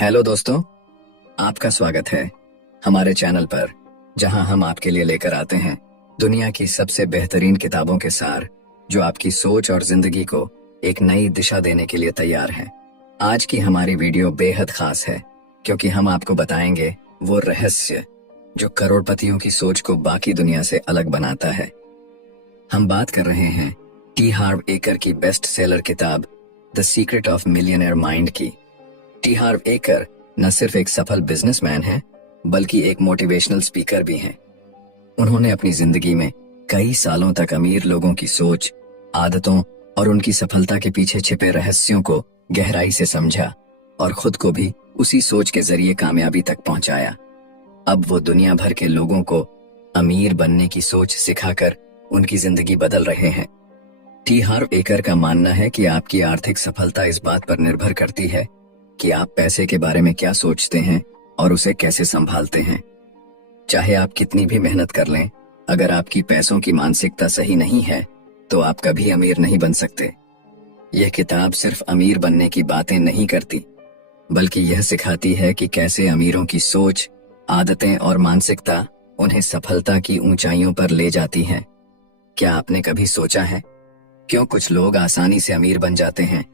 Hello दोस्तों, आपका स्वागत है हमारे चैनल पर, जहां हम आपके लिए लेकर आते हैं दुनिया की सबसे बेहतरीन किताबों के सार, जो आपकी सोच और जिंदगी को एक नई दिशा देने के लिए तैयार हैं। आज की हमारी वीडियो बेहद खास है, क्योंकि हम आपको बताएंगे वो रहस्य जो करोड़पतियों की सोच को बाकी दुनिया से अलग बनाता है। हम बात कर रहे हैं टी हार्व एकर की बेस्ट सेलर किताब the secret of millionaire mind की। टी हार्व एकर न सिर्फ एक सफल बिजनेसमैन है, बल्कि एक मोटिवेशनल स्पीकर भी हैं। उन्होंने अपनी जिंदगी में कई सालों तक अमीर लोगों की सोच, आदतों और उनकी सफलता के पीछे छिपे रहस्यों को गहराई से समझा और खुद को भी उसी सोच के जरिए कामयाबी तक पहुंचाया। अब वो दुनिया भर के लोगों को अमीर बनने की सोच सिखाकर उनकी जिंदगी बदल रहे हैं। टी हार्व एकर का मानना है कि आपकी आर्थिक सफलता इस बात पर निर्भर करती है कि आप पैसे के बारे में क्या सोचते हैं और उसे कैसे संभालते हैं। चाहे आप कितनी भी मेहनत कर लें, अगर आपकी पैसों की मानसिकता सही नहीं है तो आप कभी अमीर नहीं बन सकते। यह किताब सिर्फ अमीर बनने की बातें नहीं करती, बल्कि यह सिखाती है कि कैसे अमीरों की सोच, आदतें और मानसिकता उन्हें सफलता की ऊंचाइयों पर ले जाती हैं। क्या आपने कभी सोचा है क्यों कुछ लोग आसानी से अमीर बन जाते हैं,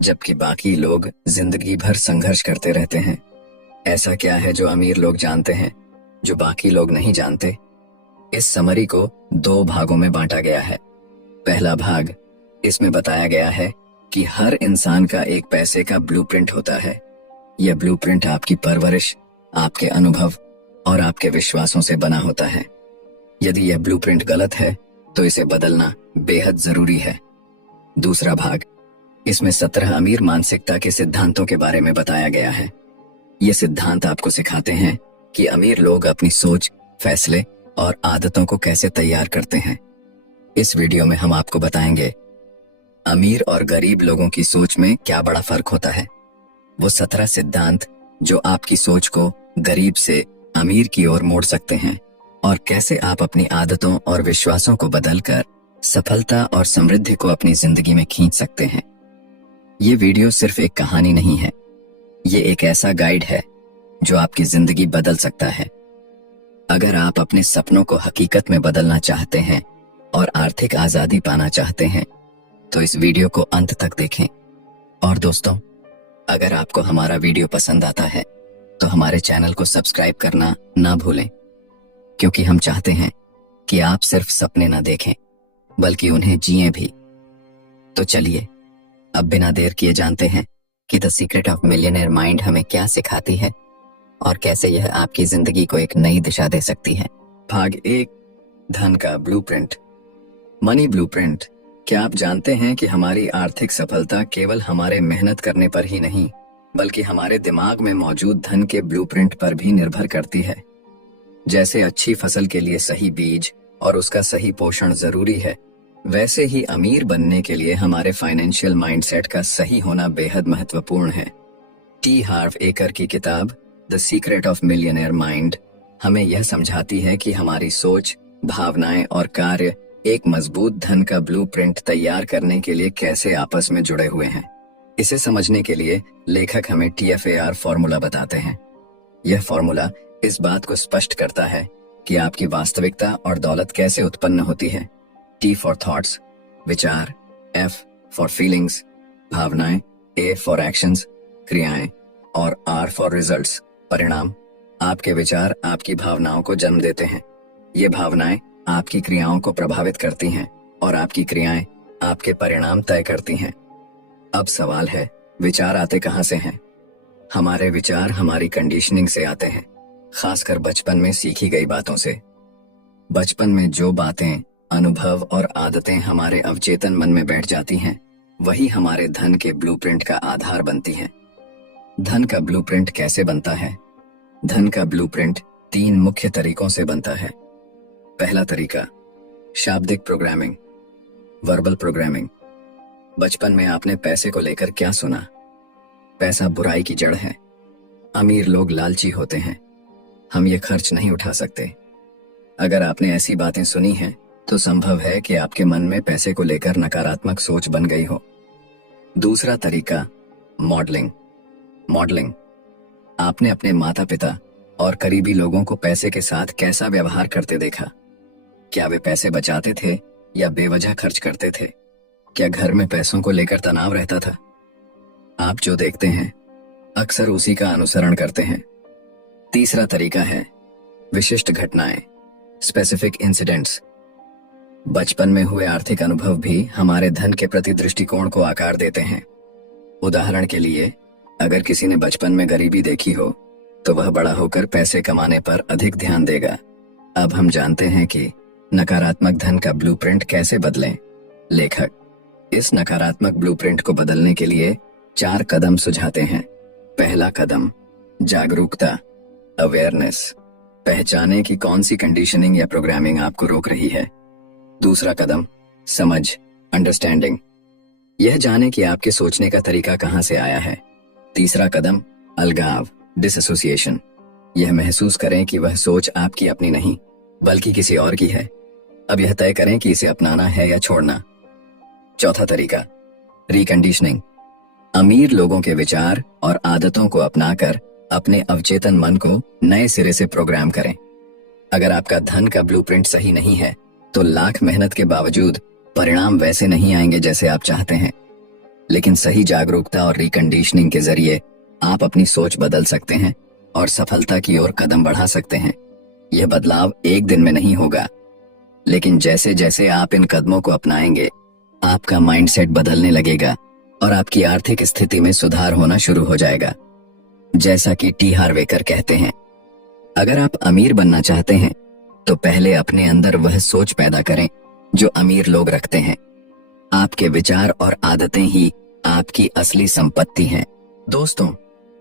जबकि बाकी लोग जिंदगी भर संघर्ष करते रहते हैं? ऐसा क्या है जो अमीर लोग जानते हैं जो बाकी लोग नहीं जानते? इस समरी को 2 भागों में बांटा गया है। पहला भाग, इसमें बताया गया है कि हर इंसान का एक पैसे का ब्लूप्रिंट होता है। यह ब्लूप्रिंट आपकी परवरिश, आपके अनुभव और आपके विश्वासों से बना होता है। यदि यह ब्लूप्रिंट गलत है तो इसे बदलना बेहद जरूरी है। दूसरा भाग, इसमें 17 अमीर मानसिकता के सिद्धांतों के बारे में बताया गया है। ये सिद्धांत आपको सिखाते हैं कि अमीर लोग अपनी सोच, फैसले और आदतों को कैसे तैयार करते हैं। इस वीडियो में हम आपको बताएंगे अमीर और गरीब लोगों की सोच में क्या बड़ा फर्क होता है, वो 17 सिद्धांत जो आपकी सोच को गरीब से अमीर की ओर मोड़ सकते हैं, और कैसे आप अपनी आदतों और विश्वासों को बदलकर सफलता और समृद्धि को अपनी जिंदगी में खींच सकते हैं। ये वीडियो सिर्फ एक कहानी नहीं है, ये एक ऐसा गाइड है जो आपकी जिंदगी बदल सकता है। अगर आप अपने सपनों को हकीकत में बदलना चाहते हैं और आर्थिक आजादी पाना चाहते हैं, तो इस वीडियो को अंत तक देखें। और दोस्तों, अगर आपको हमारा वीडियो पसंद आता है तो हमारे चैनल को सब्सक्राइब करना ना भूलें, क्योंकि हम चाहते हैं कि आप सिर्फ सपने ना देखें, बल्कि उन्हें जिएं भी। तो चलिए अब बिना देर किए जानते हैं कि the secret of millionaire mind हमें क्या सिखाती है और कैसे यह आपकी जिंदगी को एक नई दिशा दे सकती है। भाग 1, धन का ब्लूप्रिंट, मनी ब्लूप्रिंट। क्या आप जानते हैं कि हमारी आर्थिक सफलता केवल हमारे मेहनत करने पर ही नहीं, बल्कि हमारे दिमाग में मौजूद धन के ब्लूप्रिंट पर भी निर्भर करती है। जैसे अच्छी फसल के लिए सही बीज और उसका सही पोषण जरूरी है, वैसे ही अमीर बनने के लिए हमारे फाइनेंशियल माइंडसेट का सही होना बेहद महत्वपूर्ण है। टी हार्व एकर की किताब the secret of millionaire mind हमें यह समझाती है कि हमारी सोच, भावनाएं और कार्य एक मजबूत धन का ब्लूप्रिंट तैयार करने के लिए कैसे आपस में जुड़े हुए हैं। इसे समझने के लिए लेखक हमें TFAR फॉर्मूला बताते हैं। यह फॉर्मूला इस बात को स्पष्ट करता है कि आपकी वास्तविकता और दौलत कैसे उत्पन्न होती है। T फॉर थॉट्स, विचार, F फॉर फीलिंग्स, भावनाएं, A फॉर एक्शंस, क्रियाएं, और R फॉर रिजल्ट्स, परिणाम। आपके विचार आपकी भावनाओं को जन्म देते हैं, ये भावनाएं आपकी क्रियाओं को प्रभावित करती हैं, और आपकी क्रियाएं आपके परिणाम तय करती हैं। अब सवाल है, विचार आते कहां से हैं? हमारे विचार हमारी कंडीशनिंग से आते हैं, खासकर बचपन में सीखी गई बातों से। बचपन में जो बातें, अनुभव और आदतें हमारे अवचेतन मन में बैठ जाती हैं, वही हमारे धन के ब्लूप्रिंट का आधार बनती हैं। धन का ब्लूप्रिंट कैसे बनता है? धन का ब्लूप्रिंट 3 मुख्य तरीकों से बनता है। पहला तरीका, शाब्दिक प्रोग्रामिंग, वर्बल प्रोग्रामिंग। बचपन में आपने पैसे को लेकर क्या सुना? पैसा बुराई की जड़ है, अमीर लोग लालची होते हैं, हम ये खर्च नहीं उठा सकते। अगर आपने ऐसी बातें सुनी हैं तो संभव है कि आपके मन में पैसे को लेकर नकारात्मक सोच बन गई हो। दूसरा तरीका, मॉडलिंग। आपने अपने माता पिता और करीबी लोगों को पैसे के साथ कैसा व्यवहार करते देखा? क्या वे पैसे बचाते थे या बेवजह खर्च करते थे? क्या घर में पैसों को लेकर तनाव रहता था? आप जो देखते हैं अक्सर उसी का अनुसरण करते हैं। तीसरा तरीका है विशिष्ट घटनाएं, स्पेसिफिक इंसिडेंट्स। बचपन में हुए आर्थिक अनुभव भी हमारे धन के प्रति दृष्टिकोण को आकार देते हैं। उदाहरण के लिए, अगर किसी ने बचपन में गरीबी देखी हो तो वह बड़ा होकर पैसे कमाने पर अधिक ध्यान देगा। अब हम जानते हैं कि नकारात्मक धन का ब्लूप्रिंट कैसे बदलें। लेखक इस नकारात्मक ब्लूप्रिंट को बदलने के लिए 4 कदम सुझाते हैं। पहला कदम, जागरूकता, अवेयरनेस। पहचाने कि कौन सी कंडीशनिंग या प्रोग्रामिंग आपको रोक रही है। दूसरा कदम, समझ, अंडरस्टैंडिंग। यह जाने कि आपके सोचने का तरीका कहां से आया है। तीसरा कदम, अलगाव, डिसएसोसिएशन। यह महसूस करें कि वह सोच आपकी अपनी नहीं बल्कि किसी और की है। अब यह तय करें कि इसे अपनाना है या छोड़ना। चौथा तरीका, रिकंडीशनिंग। अमीर लोगों के विचार और आदतों को अपनाकर अपने अवचेतन मन को नए सिरे से प्रोग्राम करें। अगर आपका धन का ब्लूप्रिंट सही नहीं है तो लाख मेहनत के बावजूद परिणाम वैसे नहीं आएंगे जैसे आप चाहते हैं। लेकिन सही जागरूकता और रिकंडीशनिंग के जरिए आप अपनी सोच बदल सकते हैं और सफलता की ओर कदम बढ़ा सकते हैं। यह बदलाव एक दिन में नहीं होगा, लेकिन जैसे जैसे आप इन कदमों को अपनाएंगे, आपका माइंडसेट बदलने लगेगा और आपकी आर्थिक स्थिति में सुधार होना शुरू हो जाएगा। जैसा कि टी हार्वेकर कहते हैं, अगर आप अमीर बनना चाहते हैं तो पहले अपने अंदर वह सोच पैदा करें जो अमीर लोग रखते हैं। आपके विचार और आदतें ही आपकी असली संपत्ति हैं। दोस्तों,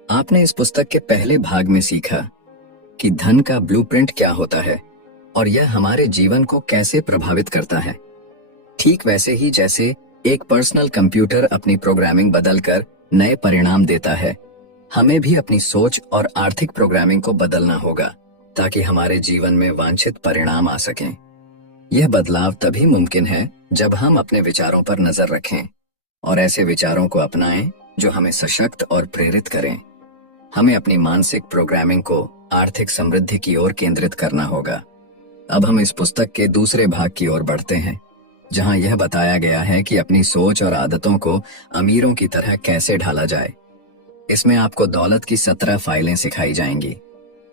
आपने इस पुस्तक के पहले भाग में सीखा कि धन का ब्लूप्रिंट क्या होता है और यह हमारे जीवन को कैसे प्रभावित करता है। ठीक वैसे ही जैसे एक पर्सनल कंप्यूटर अपनी प्रोग्रामिंग बदलकर नए परिणाम देता है, हमें भी अपनी सोच और आर्थिक प्रोग्रामिंग को बदलना होगा ताकि हमारे जीवन में वांछित परिणाम आ सकें। यह बदलाव तभी मुमकिन है जब हम अपने विचारों पर नजर रखें और ऐसे विचारों को अपनाएं जो हमें सशक्त और प्रेरित करें। हमें अपनी मानसिक प्रोग्रामिंग को आर्थिक समृद्धि की ओर केंद्रित करना होगा। अब हम इस पुस्तक के दूसरे भाग की ओर बढ़ते हैं, जहां यह बताया गया है कि अपनी सोच और आदतों को अमीरों की तरह कैसे ढाला जाए। इसमें आपको दौलत की 17 फाइलें सिखाई जाएंगी।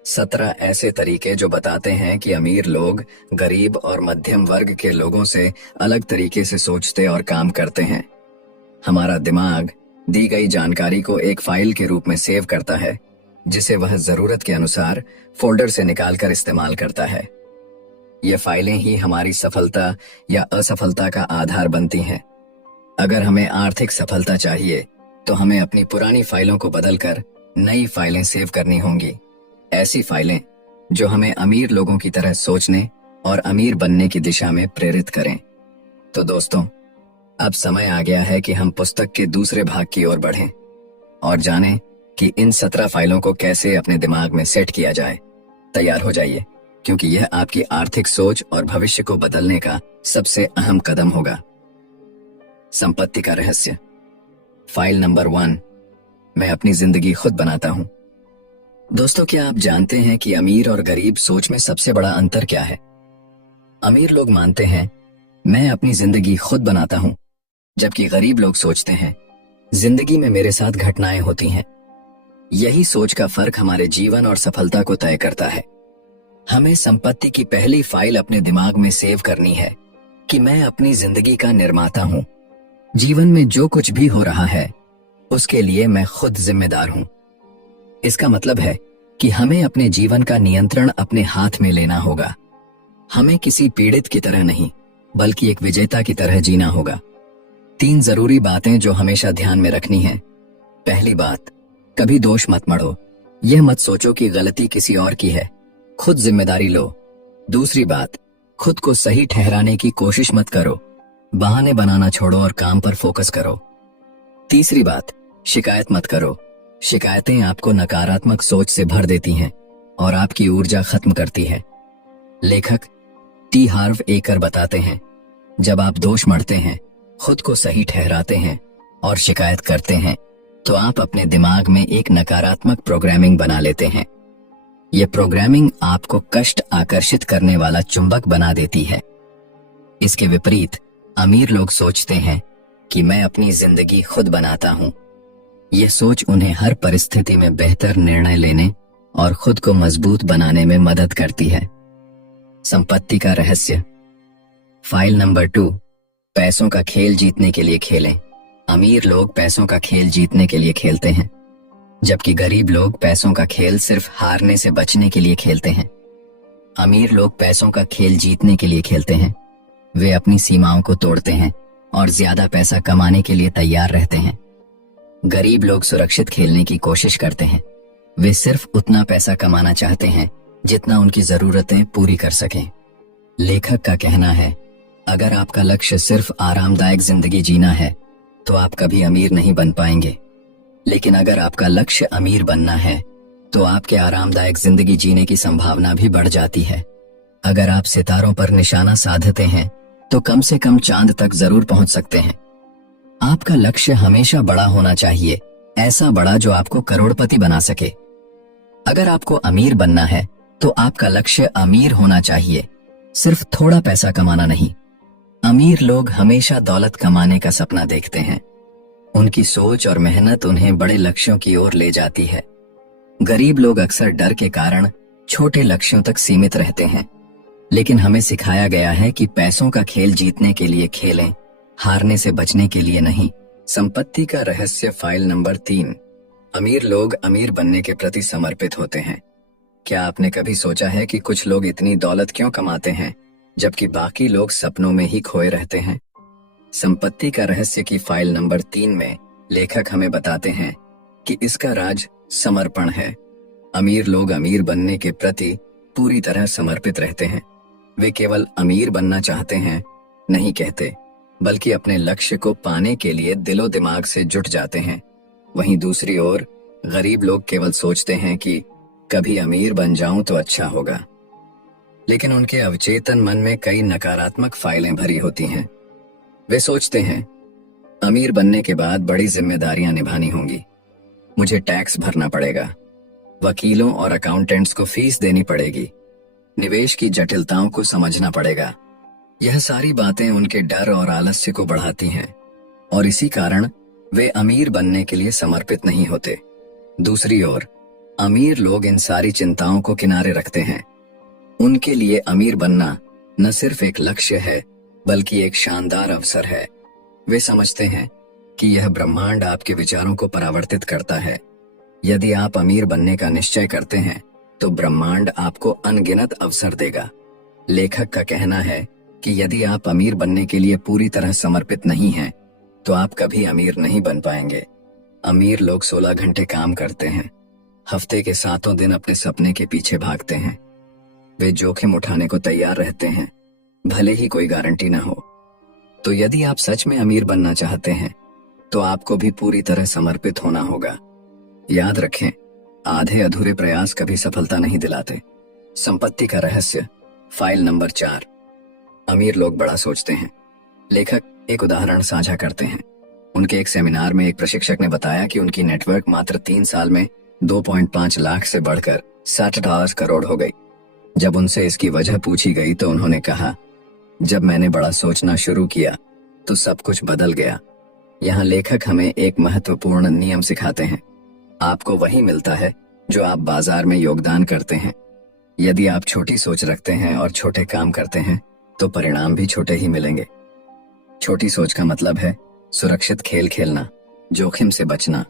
17 ऐसे तरीके जो बताते हैं कि अमीर लोग गरीब और मध्यम वर्ग के लोगों से अलग तरीके से सोचते और काम करते हैं। हमारा दिमाग दी गई जानकारी को एक फाइल के रूप में सेव करता है, जिसे वह जरूरत के अनुसार फोल्डर से निकालकर इस्तेमाल करता है। ये फाइलें ही हमारी सफलता या असफलता का आधार बनती हैं। अगर हमें आर्थिक सफलता चाहिए तो हमें अपनी पुरानी फाइलों को बदलकर नई फाइलें सेव करनी होंगी। ऐसी फाइलें जो हमें अमीर लोगों की तरह सोचने और अमीर बनने की दिशा में प्रेरित करें। तो दोस्तों, अब समय आ गया है कि हम पुस्तक के दूसरे भाग की ओर बढ़ें और जानें कि इन 17 फाइलों को कैसे अपने दिमाग में सेट किया जाए। तैयार हो जाइए, क्योंकि यह आपकी आर्थिक सोच और भविष्य को बदलने का सबसे अहम कदम होगा। संपत्ति का रहस्य। फाइल नंबर 1, मैं अपनी जिंदगी खुद बनाता हूं। दोस्तों, क्या आप जानते हैं कि अमीर और गरीब सोच में सबसे बड़ा अंतर क्या है? अमीर लोग मानते हैं मैं अपनी जिंदगी खुद बनाता हूं, जबकि गरीब लोग सोचते हैं जिंदगी में मेरे साथ घटनाएं होती हैं। यही सोच का फर्क हमारे जीवन और सफलता को तय करता है। हमें संपत्ति की पहली फाइल अपने दिमाग में सेव करनी है कि मैं अपनी जिंदगी का निर्माता हूं। जीवन में जो कुछ भी हो रहा है उसके लिए मैं खुद जिम्मेदार हूं। इसका मतलब है कि हमें अपने जीवन का नियंत्रण अपने हाथ में लेना होगा। हमें किसी पीड़ित की तरह नहीं, बल्कि एक विजेता की तरह जीना होगा। 3 जरूरी बातें जो हमेशा ध्यान में रखनी है। पहली बात, कभी दोष मत मढ़ो। यह मत सोचो कि गलती किसी और की है, खुद जिम्मेदारी लो। दूसरी बात, खुद को सही ठहराने की कोशिश मत करो, बहाने बनाना छोड़ो और काम पर फोकस करो। तीसरी बात, शिकायत मत करो। शिकायतें आपको नकारात्मक सोच से भर देती हैं और आपकी ऊर्जा खत्म करती है। लेखक टी हार्व एकर बताते हैं, जब आप दोष मढ़ते हैं, खुद को सही ठहराते हैं और शिकायत करते हैं, तो आप अपने दिमाग में एक नकारात्मक प्रोग्रामिंग बना लेते हैं। ये प्रोग्रामिंग आपको कष्ट आकर्षित करने वाला चुंबक बना देती है। इसके विपरीत अमीर लोग सोचते हैं कि मैं अपनी जिंदगी खुद बनाता हूं। यह सोच उन्हें हर परिस्थिति में बेहतर निर्णय लेने और खुद को मजबूत बनाने में मदद करती है। संपत्ति का रहस्य। फाइल नंबर 2, पैसों का खेल जीतने के लिए खेलें। अमीर लोग पैसों का खेल जीतने के लिए खेलते हैं, जबकि गरीब लोग पैसों का खेल सिर्फ हारने से बचने के लिए खेलते हैं। अमीर लोग पैसों का खेल जीतने के लिए खेलते हैं। वे अपनी सीमाओं को तोड़ते हैं और ज्यादा पैसा कमाने के लिए तैयार रहते हैं। गरीब लोग सुरक्षित खेलने की कोशिश करते हैं। वे सिर्फ उतना पैसा कमाना चाहते हैं जितना उनकी जरूरतें पूरी कर सकें। लेखक का कहना है, अगर आपका लक्ष्य सिर्फ आरामदायक जिंदगी जीना है तो आप कभी अमीर नहीं बन पाएंगे। लेकिन अगर आपका लक्ष्य अमीर बनना है तो आपके आरामदायक जिंदगी जीने की संभावना भी बढ़ जाती है। अगर आप सितारों पर निशाना साधते हैं तो कम से कम चांद तक जरूर पहुंच सकते हैं। आपका लक्ष्य हमेशा बड़ा होना चाहिए, ऐसा बड़ा जो आपको करोड़पति बना सके। अगर आपको अमीर बनना है तो आपका लक्ष्य अमीर होना चाहिए, सिर्फ थोड़ा पैसा कमाना नहीं। अमीर लोग हमेशा दौलत कमाने का सपना देखते हैं। उनकी सोच और मेहनत उन्हें बड़े लक्ष्यों की ओर ले जाती है। गरीब लोग अक्सर डर के कारण छोटे लक्ष्यों तक सीमित रहते हैं। लेकिन हमें सिखाया गया है कि पैसों का खेल जीतने के लिए खेलें, हारने से बचने के लिए नहीं। संपत्ति का रहस्य। फाइल नंबर 3, अमीर लोग अमीर बनने के प्रति समर्पित होते हैं। क्या आपने कभी सोचा है कि कुछ लोग इतनी दौलत क्यों कमाते हैं जबकि बाकी लोग सपनों में ही खोए रहते हैं? संपत्ति का रहस्य की फाइल नंबर 3 में लेखक हमें बताते हैं कि इसका राज समर्पण है। अमीर लोग अमीर बनने के प्रति पूरी तरह समर्पित रहते हैं। वे केवल अमीर बनना चाहते हैं नहीं कहते, बल्कि अपने लक्ष्य को पाने के लिए दिलो दिमाग से जुट जाते हैं। वहीं दूसरी ओर गरीब लोग केवल सोचते हैं कि कभी अमीर बन जाऊं तो अच्छा होगा, लेकिन उनके अवचेतन मन में कई नकारात्मक फाइलें भरी होती हैं। वे सोचते हैं, अमीर बनने के बाद बड़ी जिम्मेदारियां निभानी होंगी, मुझे टैक्स भरना पड़ेगा, वकीलों और अकाउंटेंट्स को फीस देनी पड़ेगी, निवेश की जटिलताओं को समझना पड़ेगा। यह सारी बातें उनके डर और आलस्य को बढ़ाती हैं और इसी कारण वे अमीर बनने के लिए समर्पित नहीं होते। दूसरी ओर अमीर लोग इन सारी चिंताओं को किनारे रखते हैं। उनके लिए अमीर बनना न सिर्फ एक लक्ष्य है बल्कि एक शानदार अवसर है। वे समझते हैं कि यह ब्रह्मांड आपके विचारों को परावर्तित करता है। यदि आप अमीर बनने का निश्चय करते हैं तो ब्रह्मांड आपको अनगिनत अवसर देगा। लेखक का कहना है कि यदि आप अमीर बनने के लिए पूरी तरह समर्पित नहीं हैं, तो आप कभी अमीर नहीं बन पाएंगे। अमीर लोग 16 घंटे काम करते हैं, हफ्ते के 7 दिन अपने सपने के पीछे भागते हैं। वे जोखिम उठाने को तैयार रहते हैं, भले ही कोई गारंटी न हो। तो यदि आप सच में अमीर बनना चाहते हैं तो आपको भी पूरी तरह समर्पित होना होगा। याद रखें, आधे अधूरे प्रयास कभी सफलता नहीं दिलाते। संपत्ति का रहस्य। फाइल नंबर 4, अमीर लोग बड़ा सोचते हैं। लेखक एक उदाहरण साझा करते हैं। उनके एक सेमिनार में एक प्रशिक्षक ने बताया कि उनकी नेटवर्क मात्र 3 साल में 2.5 लाख से बढ़कर $60 करोड़ हो गई। जब उनसे इसकी वजह पूछी गई तो उन्होंने कहा, जब मैंने बड़ा सोचना शुरू किया तो सब कुछ बदल गया। यहाँ लेखक हमें एक महत्वपूर्ण नियम सिखाते हैं। आपको वही मिलता है जो आप बाजार में योगदान करते हैं। यदि आप छोटी सोच रखते हैं और छोटे काम करते हैं तो परिणाम भी छोटे ही मिलेंगे। छोटी सोच का मतलब है सुरक्षित खेल खेलना, जोखिम से बचना,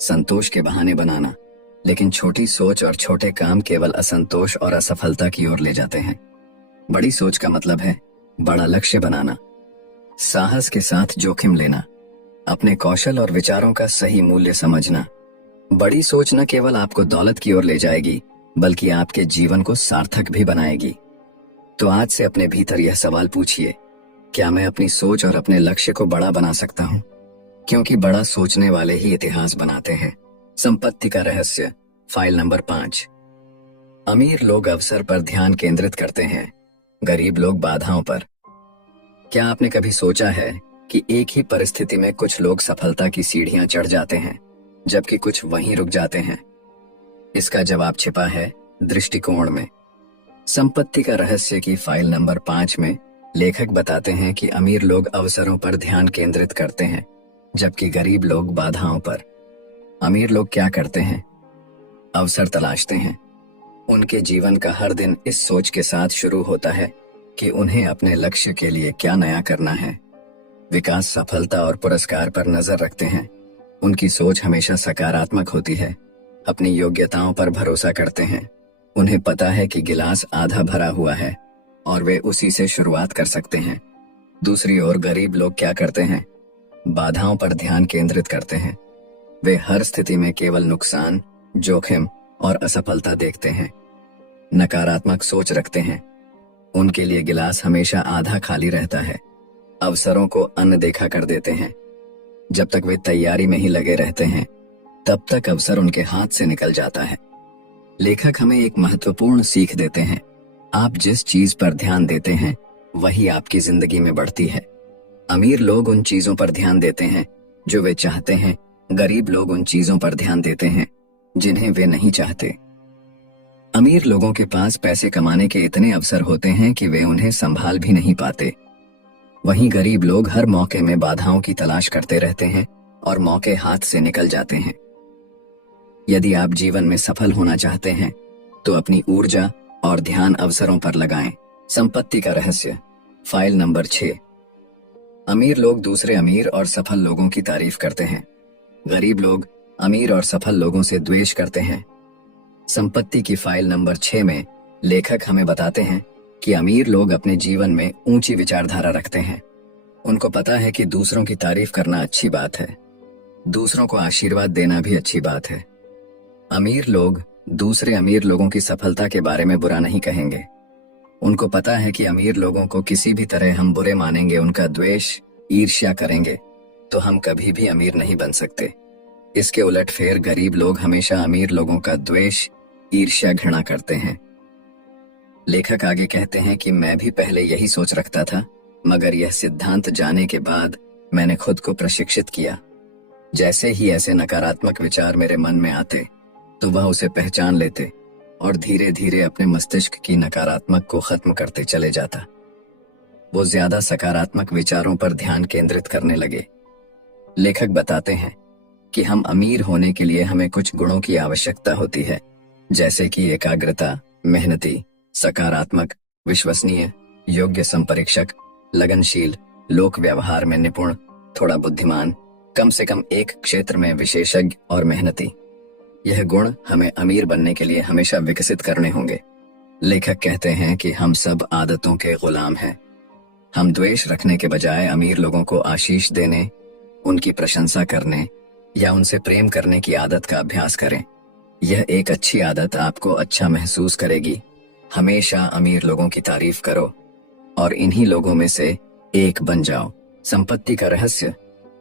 संतोष के बहाने बनाना। लेकिन छोटी सोच और छोटे काम केवल असंतोष और असफलता की ओर ले जाते हैं। बड़ी सोच का मतलब है बड़ा लक्ष्य बनाना, साहस के साथ जोखिम लेना, अपने कौशल और विचारों का सही मूल्य समझना। बड़ी सोच न केवल आपको दौलत की ओर ले जाएगी बल्कि आपके जीवन को सार्थक भी बनाएगी। तो आज से अपने भीतर यह सवाल पूछिए, क्या मैं अपनी सोच और अपने लक्ष्य को बड़ा बना सकता हूँ? क्योंकि बड़ा सोचने वाले ही इतिहास बनाते हैं। संपत्ति का रहस्य। फाइल नंबर 5, अमीर लोग अवसर पर ध्यान केंद्रित करते हैं, गरीब लोग बाधाओं पर। क्या आपने कभी सोचा है कि एक ही परिस्थिति में कुछ लोग सफलता की सीढ़ियां चढ़ जाते हैं जबकि कुछ वहीं रुक जाते हैं। इसका जवाब छिपा है दृष्टिकोण में। संपत्ति का रहस्य की फाइल नंबर 5 में लेखक बताते हैं कि अमीर लोग अवसरों पर ध्यान केंद्रित करते हैं, जबकि गरीब लोग बाधाओं पर। अमीर लोग क्या करते हैं? अवसर तलाशते हैं। उनके जीवन का हर दिन इस सोच के साथ शुरू होता है कि उन्हें अपने लक्ष्य के लिए क्या नया करना है। विकास, सफलता और पुरस्कार पर नजर रखते हैं। उनकी सोच हमेशा सकारात्मक होती है। अपनी योग्यताओं पर भरोसा करते हैं। उन्हें पता है कि गिलास आधा भरा हुआ है और वे उसी से शुरुआत कर सकते हैं। दूसरी ओर गरीब लोग क्या करते हैं? बाधाओं पर ध्यान केंद्रित करते हैं। वे हर स्थिति में केवल नुकसान, जोखिम और असफलता देखते हैं। नकारात्मक सोच रखते हैं। उनके लिए गिलास हमेशा आधा खाली रहता है। अवसरों को अनदेखा कर देते हैं। जब तक वे तैयारी में ही लगे रहते हैं, तब तक अवसर उनके हाथ से निकल जाता है। लेखक हमें एक महत्वपूर्ण सीख देते हैं। आप जिस चीज पर ध्यान देते हैं, वही आपकी जिंदगी में बढ़ती है। अमीर लोग उन चीजों पर ध्यान देते हैं जो वे चाहते हैं। गरीब लोग उन चीजों पर ध्यान देते हैं जिन्हें वे नहीं चाहते। अमीर लोगों के पास पैसे कमाने के इतने अवसर होते हैं कि वे उन्हें संभाल भी नहीं पाते। वहीं गरीब लोग हर मौके में बाधाओं की तलाश करते रहते हैं और मौके हाथ से निकल जाते हैं। यदि आप जीवन में सफल होना चाहते हैं, तो अपनी ऊर्जा और ध्यान अवसरों पर लगाएं। संपत्ति का रहस्य, फाइल नंबर 6। अमीर लोग दूसरे अमीर और सफल लोगों की तारीफ करते हैं। गरीब लोग अमीर और सफल लोगों से द्वेष करते हैं। संपत्ति की फाइल नंबर 6 में लेखक हमें बताते हैं कि अमीर लोग अपने जीवन में ऊंची विचारधारा रखते हैं। उनको पता है कि दूसरों की तारीफ करना अच्छी बात है। दूसरों को आशीर्वाद देना भी अच्छी बात है। अमीर लोग दूसरे अमीर लोगों की सफलता के बारे में बुरा नहीं कहेंगे। उनको पता है कि अमीर लोगों को किसी भी तरह हम बुरे मानेंगे, उनका द्वेष, ईर्ष्या करेंगे, तो हम कभी भी अमीर नहीं बन सकते। इसके उलट फेर गरीब लोग हमेशा अमीर लोगों का द्वेष, ईर्ष्या, घृणा करते हैं। लेखक आगे कहते हैं कि मैं भी पहले यही सोच रखता था, मगर यह सिद्धांत जाने के बाद मैंने खुद को प्रशिक्षित किया। जैसे ही ऐसे नकारात्मक विचार मेरे मन में आते, तो वह उसे पहचान लेते और धीरे धीरे अपने मस्तिष्क की नकारात्मक को खत्म करते चले जाता। वो ज्यादा सकारात्मक विचारों पर ध्यान केंद्रित करने लगे। लेखक बताते हैं कि हम अमीर होने के लिए हमें कुछ गुणों की आवश्यकता होती है, जैसे कि एकाग्रता, मेहनती, सकारात्मक, विश्वसनीय, योग्य संपरीक्षक, लगनशील, लोक व्यवहार में निपुण, थोड़ा बुद्धिमान, कम से कम एक क्षेत्र में विशेषज्ञ और मेहनती। यह गुण हमें अमीर बनने के लिए हमेशा विकसित करने होंगे। लेखक कहते हैं कि हम सब आदतों के गुलाम हैं। हम द्वेष रखने के बजाय अमीर लोगों को आशीष देने, उनकी प्रशंसा करने या उनसे प्रेम करने की आदत का अभ्यास करें। यह एक अच्छी आदत आपको अच्छा महसूस करेगी। हमेशा अमीर लोगों की तारीफ करो और इन्हीं लोगों में से एक बन जाओ। संपत्ति का रहस्य,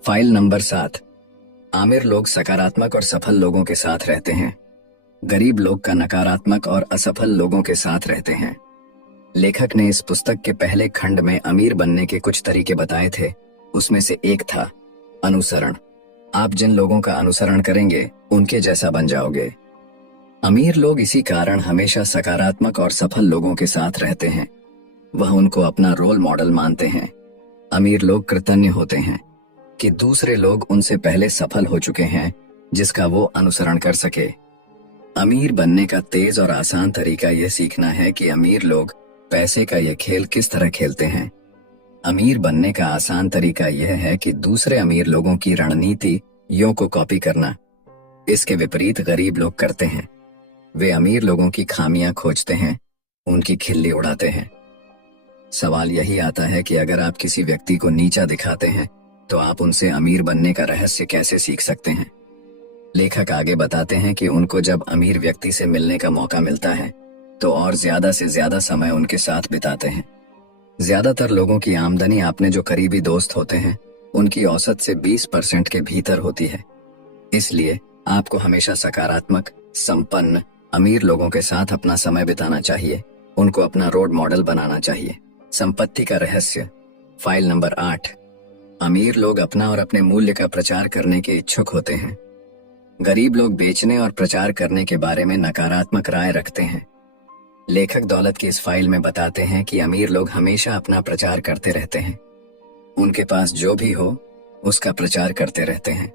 फाइल नंबर 7। आमिर लोग सकारात्मक और सफल लोगों के साथ रहते हैं। गरीब लोग का नकारात्मक और असफल लोगों के साथ रहते हैं। लेखक ने इस पुस्तक के पहले खंड में अमीर बनने के कुछ तरीके बताए थे। उसमें से एक था अनुसरण। आप जिन लोगों का अनुसरण करेंगे, उनके जैसा बन जाओगे। अमीर लोग इसी कारण हमेशा सकारात्मक और सफल लोगों के साथ रहते हैं। वह उनको अपना रोल मॉडल मानते हैं। अमीर लोग कृतज्ञ होते हैं कि दूसरे लोग उनसे पहले सफल हो चुके हैं, जिसका वो अनुसरण कर सके। अमीर बनने का तेज और आसान तरीका यह सीखना है कि अमीर लोग पैसे का यह खेल किस तरह खेलते हैं। अमीर बनने का आसान तरीका यह है कि दूसरे अमीर लोगों की रणनीतियों को कॉपी करना। इसके विपरीत गरीब लोग करते हैं। वे अमीर लोगों की खामियां खोजते हैं, उनकी खिल्ली उड़ाते हैं। सवाल यही आता है कि अगर आप किसी व्यक्ति को नीचा दिखाते हैं, तो आप उनसे अमीर बनने का रहस्य कैसे सीख सकते हैं। लेखक आगे बताते हैं कि उनको जब अमीर व्यक्ति से मिलने का मौका मिलता है, तो और ज्यादा से ज्यादा समय उनके साथ बिताते हैं। ज्यादातर लोगों की आमदनी अपने जो करीबी दोस्त होते हैं, उनकी औसत से 20% के भीतर होती है। इसलिए आपको हमेशा सकारात्मक, संपन्न, अमीर लोगों के साथ अपना समय बिताना चाहिए। उनको अपना रोल मॉडल बनाना चाहिए। संपत्ति का रहस्य, फाइल नंबर 8। अमीर लोग अपना और अपने मूल्य का प्रचार करने के इच्छुक होते हैं। गरीब लोग बेचने और प्रचार करने के बारे में नकारात्मक राय रखते हैं। लेखक दौलत की इस फाइल में बताते हैं कि अमीर लोग हमेशा अपना प्रचार करते रहते हैं। उनके पास जो भी हो उसका प्रचार करते रहते हैं।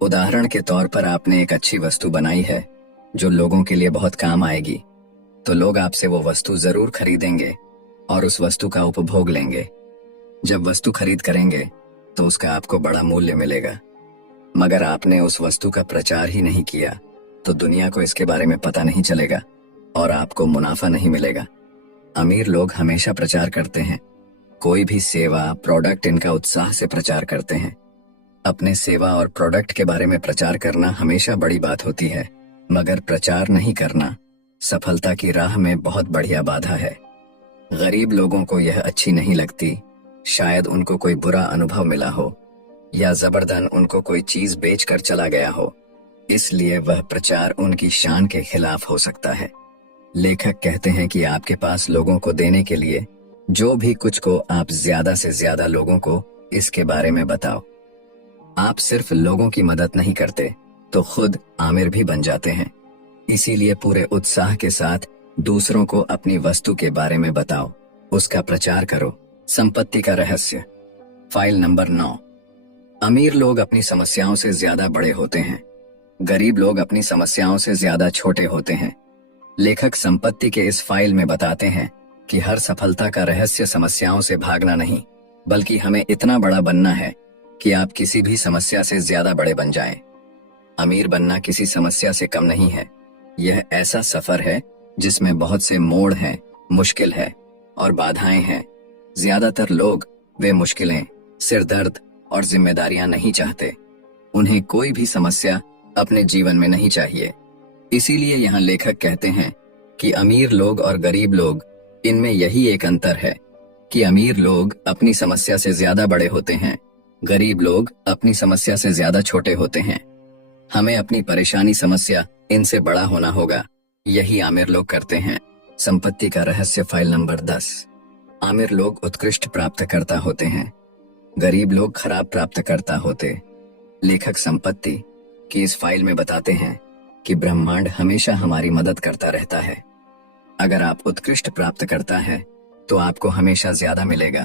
उदाहरण के तौर पर आपने एक अच्छी वस्तु बनाई है जो लोगों के लिए बहुत काम आएगी, तो लोग आपसे वो वस्तु जरूर खरीदेंगे और उस वस्तु का उपभोग लेंगे। जब वस्तु खरीद करेंगे तो उसका आपको बड़ा मूल्य मिलेगा। मगर आपने उस वस्तु का प्रचार ही नहीं किया तो दुनिया को इसके बारे में पता नहीं चलेगा और आपको मुनाफा नहीं मिलेगा। अमीर लोग हमेशा प्रचार करते हैं। कोई भी सेवा, प्रोडक्ट इनका उत्साह से प्रचार करते हैं। अपने सेवा और प्रोडक्ट के बारे में प्रचार करना हमेशा बड़ी बात होती है, मगर प्रचार नहीं करना सफलता की राह में बहुत बढ़िया बाधा है। गरीब लोगों को यह अच्छी नहीं लगती। शायद उनको कोई बुरा अनुभव मिला हो या जबरदन उनको कोई चीज बेचकर चला गया हो, इसलिए वह प्रचार उनकी शान के खिलाफ हो सकता है। लेखक कहते हैं कि आपके पास लोगों को देने के लिए जो भी कुछ को आप ज्यादा से ज्यादा लोगों को इसके बारे में बताओ। आप सिर्फ लोगों की मदद नहीं करते तो खुद आमिर भी बन जाते हैं। इसीलिए पूरे उत्साह के साथ दूसरों को अपनी वस्तु के बारे में बताओ, उसका प्रचार करो। संपत्ति का रहस्य, फाइल नंबर 9। अमीर लोग अपनी समस्याओं से ज्यादा बड़े होते हैं, गरीब लोग अपनी समस्याओं से ज्यादा छोटे होते हैं। लेखक संपत्ति के इस फाइल में बताते हैं कि हर सफलता का रहस्य समस्याओं से भागना नहीं, बल्कि हमें इतना बड़ा बनना है कि आप किसी भी समस्या से ज्यादा बड़े बन जाएं। अमीर बनना किसी समस्या से कम नहीं है। यह ऐसा सफर है जिसमें बहुत से मोड़ हैं, मुश्किल है और बाधाएं हैं। ज्यादातर लोग वे मुश्किलें, सिरदर्द और जिम्मेदारियां नहीं चाहते। उन्हें कोई भी समस्या अपने जीवन में नहीं चाहिए। इसीलिए यहाँ लेखक कहते हैं कि अमीर लोग और गरीब लोग, इनमें यही एक अंतर है कि अमीर लोग अपनी समस्या से ज्यादा बड़े होते हैं, गरीब लोग अपनी समस्या से ज्यादा छोटे होते हैं। हमें अपनी परेशानी, समस्या इनसे बड़ा होना होगा। यही आमिर लोग करते हैं। संपत्ति का रहस्य, फाइल नंबर 10। आमिर लोग उत्कृष्ट प्राप्तकर्ता होते हैं, गरीब लोग खराब प्राप्तकर्ता होते। लेखक संपत्ति की इस फाइल में बताते हैं कि ब्रह्मांड हमेशा हमारी मदद करता रहता है। अगर आप उत्कृष्ट प्राप्तकर्ता हैं तो आपको हमेशा ज्यादा मिलेगा।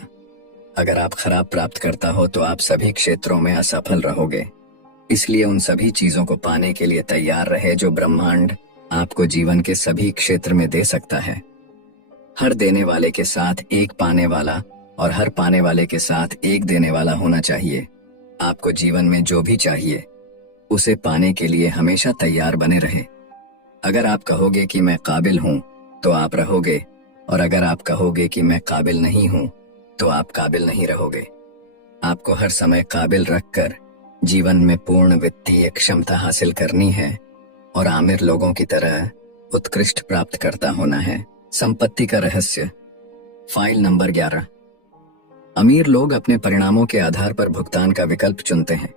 अगर आप खराब प्राप्तकर्ता हो तो आप सभी क्षेत्रों में असफल रहोगे। इसलिए उन सभी चीजों को पाने के लिए तैयार रहे जो ब्रह्मांड आपको जीवन के सभी क्षेत्र में दे सकता है। हर देने वाले के साथ एक पाने वाला और हर पाने वाले के साथ एक देने वाला होना चाहिए। आपको जीवन में जो भी चाहिए उसे पाने के लिए हमेशा तैयार बने रहे। अगर आप कहोगे कि मैं काबिल हूं तो आप रहोगे, और अगर आप कहोगे कि मैं काबिल नहीं हूं तो आप काबिल नहीं रहोगे। आपको हर समय काबिल रखकर जीवन में पूर्ण वित्तीय क्षमता हासिल करनी है और आमिर लोगों की तरह उत्कृष्ट प्राप्तकर्ता होना है। संपत्ति का रहस्य, फाइल नंबर 11। अमीर लोग अपने परिणामों के आधार पर भुगतान का विकल्प चुनते हैं,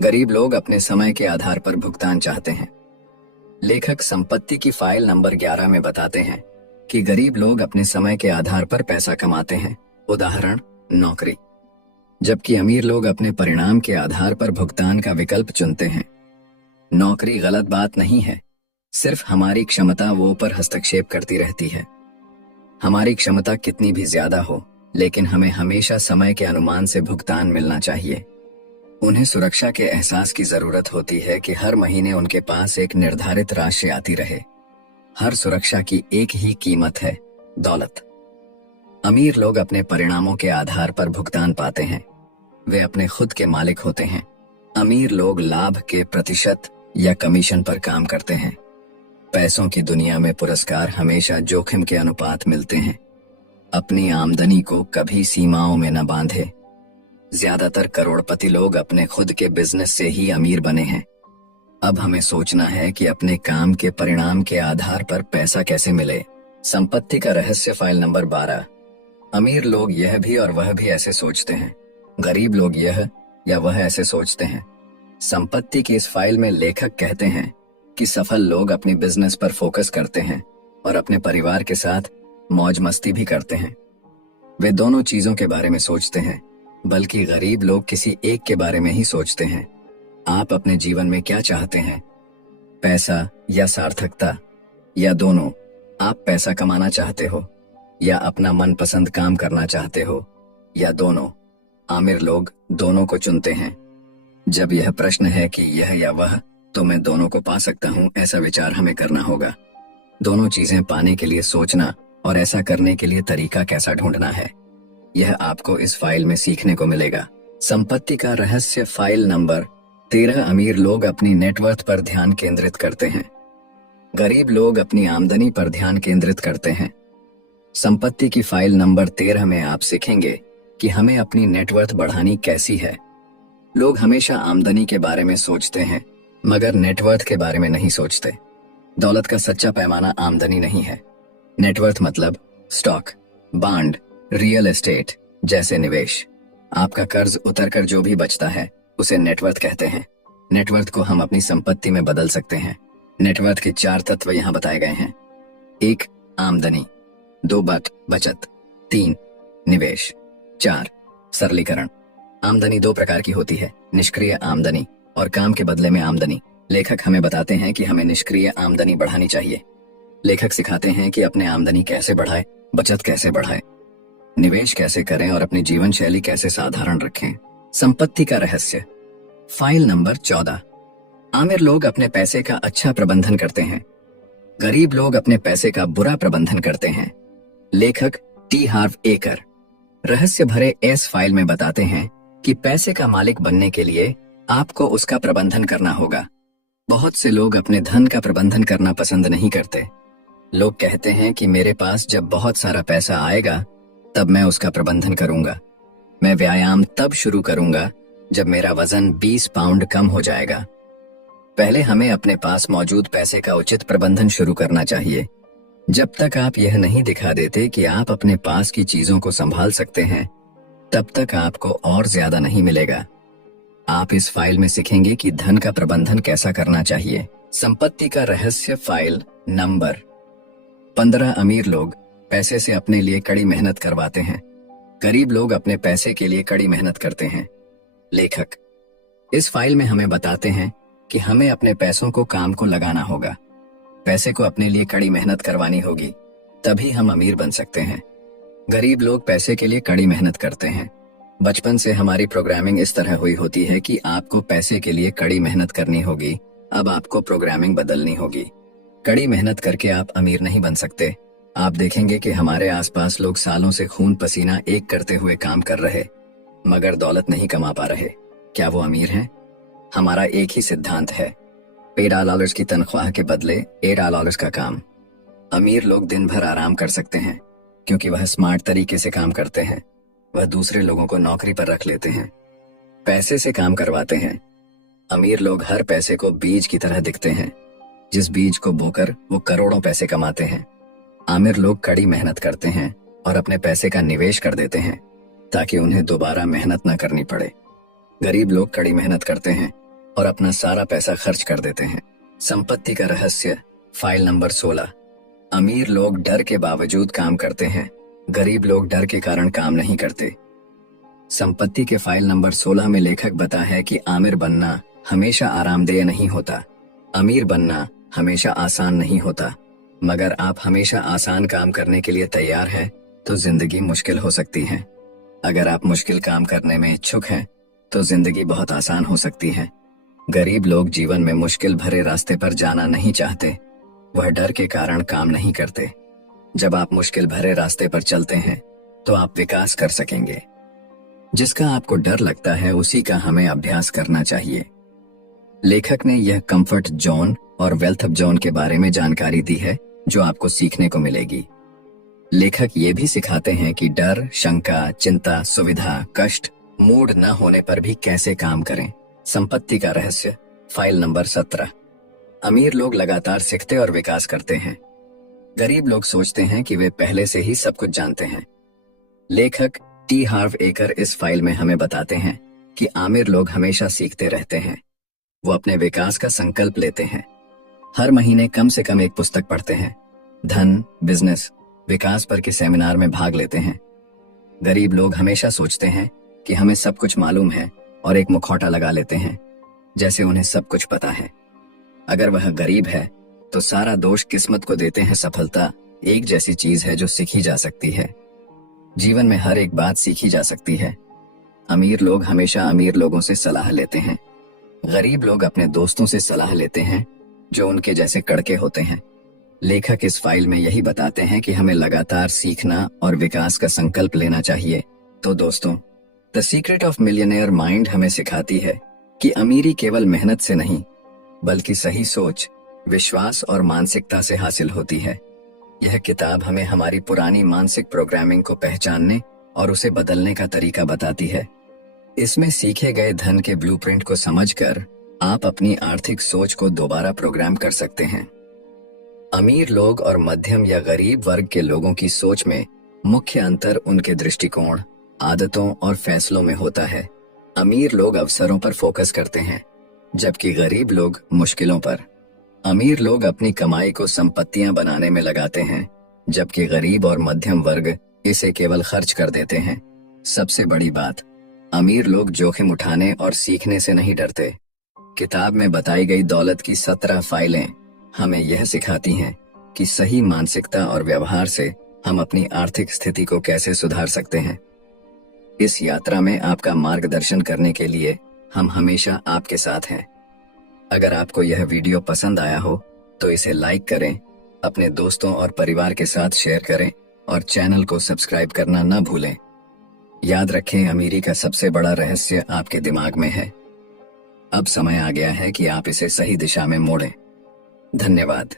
गरीब लोग अपने समय के आधार पर भुगतान चाहते हैं। लेखक संपत्ति की फाइल नंबर 11 में बताते हैं कि गरीब लोग अपने समय के आधार पर पैसा कमाते हैं, उदाहरण नौकरी, जबकि अमीर लोग अपने परिणाम के आधार पर भुगतान का विकल्प चुनते हैं। नौकरी गलत बात नहीं है, सिर्फ हमारी क्षमता वो पर हस्तक्षेप करती रहती है। हमारी क्षमता कितनी भी ज्यादा हो, लेकिन हमें हमेशा समय के अनुमान से भुगतान मिलना चाहिए। उन्हें सुरक्षा के एहसास की जरूरत होती है कि हर महीने उनके पास एक निर्धारित राशि आती रहे। हर सुरक्षा की एक ही कीमत है, दौलत। अमीर लोग अपने परिणामों के आधार पर भुगतान पाते हैं, वे अपने खुद के मालिक होते हैं। अमीर लोग लाभ के प्रतिशत या कमीशन पर काम करते हैं। पैसों की दुनिया में पुरस्कार हमेशा जोखिम के अनुपात मिलते हैं। अपनी आमदनी को कभी सीमाओं में न बांधे। ज्यादातर करोड़पति लोग अपने खुद के बिजनेस से ही अमीर बने हैं। अब हमें सोचना है कि अपने काम के परिणाम के आधार पर पैसा कैसे मिले। संपत्ति का रहस्य, फाइल नंबर 12। अमीर लोग यह भी और वह भी ऐसे सोचते हैं, गरीब लोग यह या वह ऐसे सोचते हैं। संपत्ति की इस फाइल में लेखक कहते हैं कि सफल लोग अपनी बिजनेस पर फोकस करते हैं और अपने परिवार के साथ मौज मस्ती भी करते हैं। वे दोनों चीजों के बारे में सोचते हैं, बल्कि गरीब लोग किसी एक के बारे में ही सोचते हैं। आप अपने जीवन में क्या चाहते हैं? पैसा या सार्थकता, या दोनों? आप पैसा कमाना चाहते हो या अपना मनपसंद काम करना चाहते हो, या दोनों? आमिर लोग दोनों को चुनते हैं। जब यह प्रश्न है कि यह या वह, तो मैं दोनों को पा सकता हूं, ऐसा विचार हमें करना होगा। दोनों चीजें पाने के लिए सोचना और ऐसा करने के लिए तरीका कैसा ढूंढना है, यह आपको इस फाइल में सीखने को मिलेगा। संपत्ति का रहस्य, फाइल नंबर 13। अमीर लोग अपनी नेटवर्थ पर ध्यान केंद्रित करते हैं, गरीब लोग अपनी आमदनी पर ध्यान केंद्रित करते हैं। संपत्ति की फाइल नंबर 13 में आप सीखेंगे कि हमें अपनी नेटवर्थ बढ़ानी कैसी है। लोग हमेशा आमदनी के बारे में सोचते हैं, मगर नेटवर्थ के बारे में नहीं सोचते। दौलत का सच्चा पैमाना आमदनी नहीं है। नेटवर्थ मतलब स्टॉक, बॉन्ड, रियल एस्टेट जैसे निवेश। आपका कर्ज उतरकर जो भी बचता है उसे नेटवर्थ कहते हैं। नेटवर्थ को हम अपनी संपत्ति में बदल सकते हैं। नेटवर्थ के 4 तत्व यहाँ बताए गए हैं। 1. आमदनी, 2. बचत, 3. निवेश, 4. सरलीकरण। आमदनी 2 प्रकार की होती है, निष्क्रिय आमदनी और काम के बदले में आमदनी। लेखक हमें बताते हैं कि हमें निष्क्रिय आमदनी बढ़ानी चाहिए। लेखक सिखाते हैं कि अपने आमदनी कैसे बढ़ाए, बचत कैसे बढ़ाए, निवेश कैसे करें और अपनी जीवन शैली कैसे साधारण रखें। संपत्ति का रहस्य, फाइल नंबर 14। आमिर लोग अपने पैसे का अच्छा प्रबंधन करते हैं, गरीब लोग अपने पैसे का बुरा प्रबंधन करते हैं। लेखक टी हार्व एकर रहस्य भरे इस फाइल में बताते हैं कि पैसे का मालिक बनने के लिए आपको उसका प्रबंधन करना होगा। बहुत से लोग अपने धन का प्रबंधन करना पसंद नहीं करते। लोग कहते हैं कि मेरे पास जब बहुत सारा पैसा आएगा तब मैं उसका प्रबंधन करूंगा। मैं व्यायाम तब शुरू करूंगा जब मेरा वजन 20 पाउंड कम हो जाएगा। पहले हमें अपने पास मौजूद पैसे का उचित प्रबंधन शुरू करना चाहिए। जब तक आप यह नहीं दिखा देते कि आप अपने पास की चीजों को संभाल सकते हैं, तब तक आपको और ज्यादा नहीं मिलेगा। आप इस फाइल में सीखेंगे कि धन का प्रबंधन कैसा करना चाहिए। संपत्ति का रहस्य, फाइल नंबर 15। अमीर लोग पैसे से अपने लिए कड़ी मेहनत करवाते हैं, गरीब लोग अपने पैसे के लिए कड़ी मेहनत करते हैं। लेखक इस फाइल में हमें बताते हैं कि हमें अपने पैसों को काम को लगाना होगा। पैसे को अपने लिए कड़ी मेहनत करवानी होगी, तभी हम अमीर बन सकते हैं। गरीब लोग पैसे के लिए कड़ी मेहनत करते हैं। बचपन से हमारी प्रोग्रामिंग इस तरह हुई होती है कि आपको पैसे के लिए कड़ी मेहनत करनी होगी। अब आपको प्रोग्रामिंग बदलनी होगी। कड़ी मेहनत करके आप अमीर नहीं बन सकते। आप देखेंगे कि हमारे आसपास लोग सालों से खून पसीना एक करते हुए काम कर रहे, मगर दौलत नहीं कमा पा रहे। क्या वो अमीर हैं? हमारा एक ही सिद्धांत है, $8 की तनख्वाह के बदले $8 का काम। अमीर लोग दिन भर आराम कर सकते हैं क्योंकि वह स्मार्ट तरीके से काम करते हैं। वह दूसरे लोगों को नौकरी पर रख लेते हैं, पैसे से काम करवाते हैं। अमीर लोग हर पैसे को बीज की तरह दिखते हैं, जिस बीज को बोकर वो करोड़ों पैसे कमाते हैं। आमिर लोग कड़ी मेहनत करते हैं और अपने पैसे का निवेश कर देते हैं ताकि उन्हें दोबारा मेहनत न करनी पड़े। गरीब लोग कड़ी मेहनत करते हैं और अपना सारा पैसा खर्च कर देते हैं। संपत्ति का रहस्य, फाइल नंबर 16। अमीर लोग डर के बावजूद काम करते हैं, गरीब लोग डर के कारण काम नहीं करते। संपत्ति के फाइल नंबर 16 में लेखक बता है कि आमिर बनना हमेशा आरामदेह नहीं होता, अमीर बनना हमेशा आसान नहीं होता। मगर आप हमेशा आसान काम करने के लिए तैयार हैं तो जिंदगी मुश्किल हो सकती है। अगर आप मुश्किल काम करने में इच्छुक हैं तो जिंदगी बहुत आसान हो सकती है। गरीब लोग जीवन में मुश्किल भरे रास्ते पर जाना नहीं चाहते, वह डर के कारण काम नहीं करते। जब आप मुश्किल भरे रास्ते पर चलते हैं तो आप विकास कर सकेंगे। जिसका आपको डर लगता है उसी का हमें अभ्यास करना चाहिए। लेखक ने यह कंफर्ट जोन और वेल्थ जोन के बारे में जानकारी दी है जो आपको सीखने को मिलेगी। लेखक ये भी सिखाते हैं कि डर, शंका, चिंता, सुविधा, कष्ट, मूड न होने पर भी कैसे काम करें। संपत्ति का रहस्य, फाइल नंबर 17। अमीर लोग लगातार सीखते और विकास करते हैं, गरीब लोग सोचते हैं कि वे पहले से ही सब कुछ जानते हैं। लेखक टी हार्व एकर इस फाइल में हमें बताते हैं कि आमिर लोग हमेशा सीखते रहते हैं। वो अपने विकास का संकल्प लेते हैं, हर महीने कम से कम एक पुस्तक पढ़ते हैं, धन, बिजनेस, विकास पर के सेमिनार में भाग लेते हैं। गरीब लोग हमेशा सोचते हैं कि हमें सब कुछ मालूम है और एक मुखौटा लगा लेते हैं। जैसे उन्हें सब कुछ पता है। अगर वह गरीब है तो सारा दोष किस्मत को देते हैं। सफलता एक जैसी चीज है जो सीखी जा सकती है। जीवन में हर एक बात सीखी जा सकती है। अमीर लोग हमेशा अमीर लोगों से सलाह लेते हैं। गरीब लोग अपने दोस्तों से सलाह लेते हैं जो उनके जैसे कड़के होते हैं। लेखक इस फाइल में यही बताते हैं कि हमें लगातार सीखना और विकास का संकल्प लेना चाहिए। तो दोस्तों, the secret of millionaire mind हमें सिखाती है कि अमीरी केवल मेहनत से नहीं, बल्कि सही सोच, विश्वास और मानसिकता से हासिल होती है। यह किताब हमें हमारी पुरानी मानसिक प्रोग्रामिंग को पहचानने और उसे बदलने का तरीका बताती है। इसमें सीखे गए धन के ब्लूप्रिंट को समझकर आप अपनी आर्थिक सोच को दोबारा प्रोग्राम कर सकते हैं। अमीर लोग और मध्यम या गरीब वर्ग के लोगों की सोच में मुख्य अंतर उनके दृष्टिकोण, आदतों और फैसलों में होता है। अमीर लोग अवसरों पर फोकस करते हैं, जबकि गरीब लोग मुश्किलों पर। अमीर लोग अपनी कमाई को संपत्तियां बनाने में लगाते हैं, जबकि गरीब और मध्यम वर्ग इसे केवल खर्च कर देते हैं। सबसे बड़ी बात, अमीर लोग जोखिम उठाने और सीखने से नहीं डरते। किताब में बताई गई दौलत की 17 फाइलें हमें यह सिखाती हैं कि सही मानसिकता और व्यवहार से हम अपनी आर्थिक स्थिति को कैसे सुधार सकते हैं। इस यात्रा में आपका मार्गदर्शन करने के लिए हम हमेशा आपके साथ हैं। अगर आपको यह वीडियो पसंद आया हो तो इसे लाइक करें, अपने दोस्तों और परिवार के साथ शेयर करें और चैनल को सब्सक्राइब करना न भूलें। याद रखें, अमीरी का सबसे बड़ा रहस्य आपके दिमाग में है। अब समय आ गया है कि आप इसे सही दिशा में मोड़ें। धन्यवाद।